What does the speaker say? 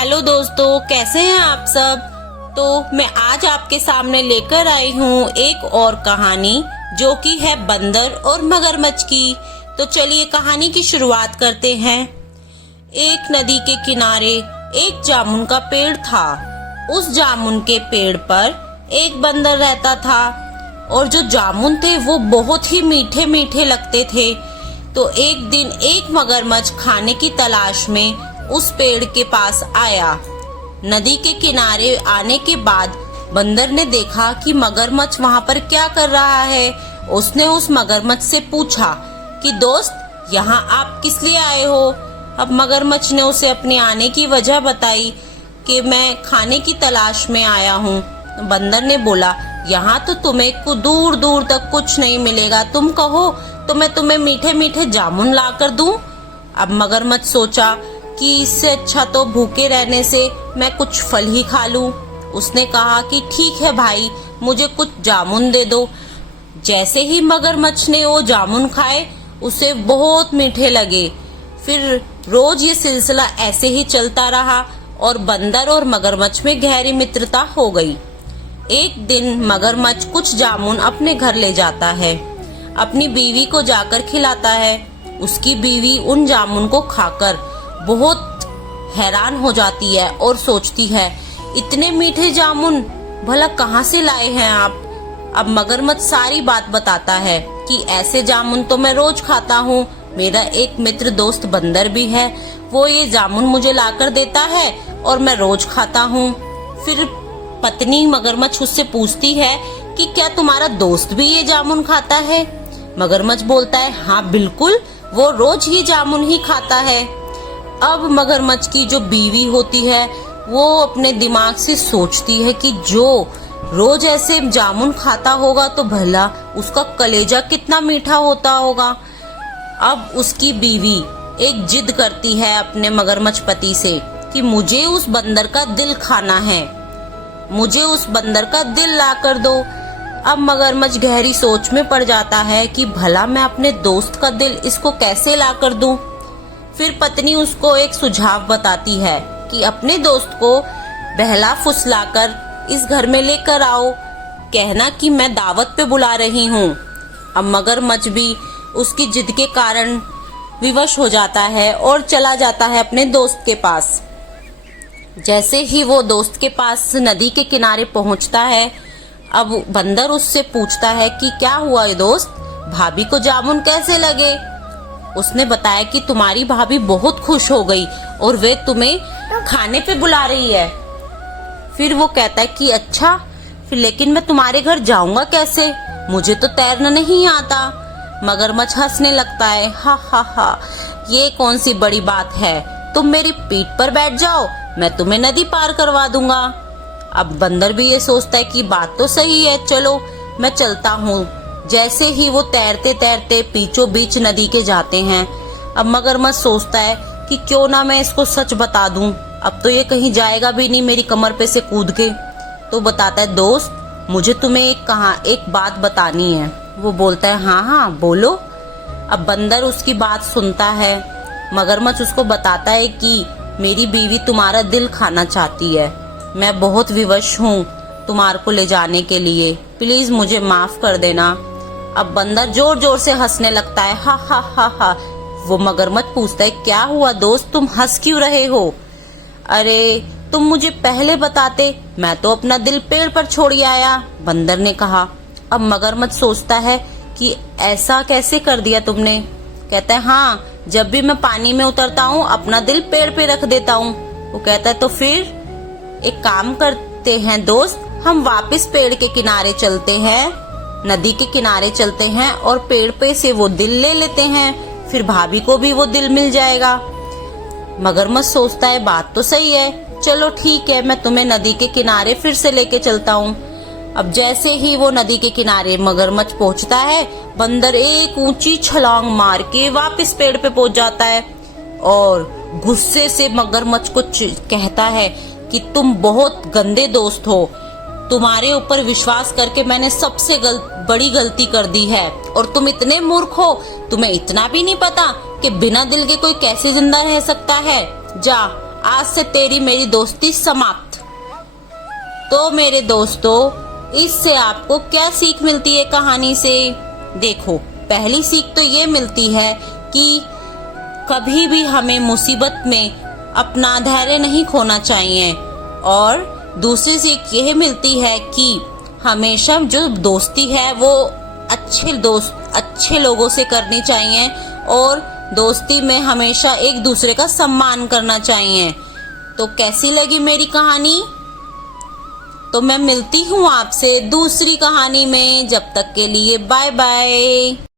Hello दोस्तों, कैसे हैं आप सब। तो मैं आज आपके सामने लेकर आई हूँ एक और कहानी जो कि है बंदर और मगरमच्छ की। तो चलिए कहानी की शुरुआत करते हैं। एक नदी के किनारे एक जामुन का पेड़ था। उस जामुन के पेड़ पर एक बंदर रहता था और जो जामुन थे वो बहुत ही मीठे मीठे लगते थे। तो एक दिन एक मगरमच्छ खाने की तलाश में उस पेड़ के पास आया। नदी के किनारे आने के बाद बंदर ने देखा कि मगरमच्छ वहाँ पर क्या कर रहा है। उसने उस मगरमच्छ से पूछा कि दोस्त, यहाँ आप किस लिए आए हो। अब मगरमच्छ ने उसे अपने आने की वजह बताई कि मैं खाने की तलाश में आया हूँ। बंदर ने बोला, यहाँ तो तुम्हें दूर दूर तक कुछ नहीं मिलेगा, तुम कहो तो मैं तुम्हें मीठे मीठे जामुन ला कर दूं। अब मगरमच्छ सोचा कि इससे अच्छा तो भूखे रहने से मैं कुछ फल ही खा लूं। उसने कहा कि ठीक है भाई, मुझे कुछ जामुन दे दो। जैसे ही मगरमच्छ ने वो जामुन खाए उसे बहुत मीठे लगे। फिर रोज ये सिलसिला ऐसे ही चलता रहा और बंदर और मगरमच्छ में गहरी मित्रता हो गई। एक दिन मगरमच्छ कुछ जामुन अपने घर ले जाता है, अपनी बीवी को जाकर खिलाता है। उसकी बीवी उन जामुन को खाकर बहुत हैरान हो जाती है और सोचती है, इतने मीठे जामुन भला कहाँ से लाए हैं आप। अब मगरमच्छ सारी बात बताता है कि ऐसे जामुन तो मैं रोज खाता हूँ, मेरा एक मित्र दोस्त बंदर भी है, वो ये जामुन मुझे लाकर देता है और मैं रोज खाता हूँ। फिर पत्नी मगरमच्छ उससे पूछती है कि क्या तुम्हारा दोस्त भी ये जामुन खाता है। मगरमच्छ बोलता है, हाँ बिल्कुल, वो रोज ही जामुन ही खाता है। अब मगरमच्छ की जो बीवी होती है वो अपने दिमाग से सोचती है कि जो रोज ऐसे जामुन खाता होगा तो भला उसका कलेजा कितना मीठा होता होगा। अब उसकी बीवी एक जिद करती है अपने मगरमच्छ पति से कि मुझे उस बंदर का दिल खाना है, मुझे उस बंदर का दिल ला कर दो। अब मगरमच्छ गहरी सोच में पड़ जाता है कि भला मैं अपने दोस्त का दिल इसको कैसे ला कर दूं। फिर पत्नी उसको एक सुझाव बताती है कि अपने दोस्त को बहला फुसलाकर इस घर में लेकर आओ, कहना कि मैं दावत पे बुला रही हूँ। अब मगरमच्छ भी उसकी जिद के कारण विवश हो जाता है और चला जाता है अपने दोस्त के पास। जैसे ही वो दोस्त के पास नदी के किनारे पहुँचता है, अब बंदर उससे पूछता है कि क्या हुआ ये दोस्त, भाभी को जामुन कैसे लगे। उसने बताया कि तुम्हारी भाभी बहुत खुश हो गई और वे तुम्हें खाने पे बुला रही है। फिर वो कहता है कि अच्छा, फिर लेकिन मैं तुम्हारे घर जाऊंगा कैसे, मुझे तो तैरना नहीं आता। मगरमच्छ हंसने लगता है, हा हा हा, ये कौन सी बड़ी बात है, तुम मेरी पीठ पर बैठ जाओ, मैं तुम्हें नदी पार करवा दूंगा। अब बंदर भी ये सोचता है कि बात तो सही है, चलो मैं चलता हूँ। जैसे ही वो तैरते तैरते बीचों बीच नदी के जाते हैं। अब मगरमच्छ सोचता है कि क्यों ना मैं इसको सच बता दूं, अब तो ये कहीं जाएगा भी नहीं मेरी कमर पे से कूद के। तो बताता है, दोस्त मुझे तुम्हें एक बात बतानी है। वो बोलता है, हाँ हाँ बोलो। अब बंदर उसकी बात सुनता है। मगरमच्छ उसको बताता है कि मेरी बीवी तुम्हारा दिल खाना चाहती है, मैं बहुत विवश हूँ तुम्हारे को ले जाने के लिए, प्लीज मुझे माफ कर देना। अब बंदर जोर जोर से हंसने लगता है, हा हा हा हा। वो मगरमच्छ पूछता है, क्या हुआ दोस्त, तुम हंस क्यों रहे हो। अरे तुम मुझे पहले बताते, मैं तो अपना दिल पेड़ पर छोड़ आया, बंदर ने कहा। अब मगरमच्छ सोचता है कि ऐसा कैसे कर दिया तुमने। कहता है, हाँ जब भी मैं पानी में उतरता हूँ अपना दिल पेड़ पे रख देता हूँ। वो कहता है, तो फिर एक काम करते हैं दोस्त, हम वापस पेड़ के किनारे चलते हैं, नदी के किनारे चलते हैं और पेड़ पे से वो दिल ले लेते हैं, फिर भाभी को भी वो दिल मिल जाएगा। मगरमच्छ सोचता है बात तो सही है, चलो ठीक है, मैं तुम्हें नदी के किनारे फिर से लेके चलता हूँ। अब जैसे ही वो नदी के किनारे मगरमच्छ पहुँचता है, बंदर एक ऊंची छलांग मार के वापस पेड़ पे पहुँच जाता है और गुस्से से मगरमच्छ को कहता है कि तुम बहुत गंदे दोस्त हो, तुम्हारे ऊपर विश्वास करके मैंने सबसे बड़ी गलती कर दी है और तुम इतने मूर्ख हो, तुम्हें इतना भी नहीं पता कि बिना दिल के कोई कैसे जिंदा रह सकता है। जा आज से तेरी मेरी दोस्ती समाप्त। तो मेरे दोस्तों, इससे आपको क्या सीख मिलती है कहानी से? देखो, पहली सीख तो ये मिलती है कि कभी भी हमें मुसीबत में अपना धैर्य नहीं खोना चाहिए, और दूसरी सीख यह मिलती है कि हमेशा जो दोस्ती है वो अच्छे लोगों से करनी चाहिए, और दोस्ती में हमेशा एक दूसरे का सम्मान करना चाहिए। तो कैसी लगी मेरी कहानी? तो मैं मिलती हूँ आपसे दूसरी कहानी में। जब तक के लिए बाय बाय।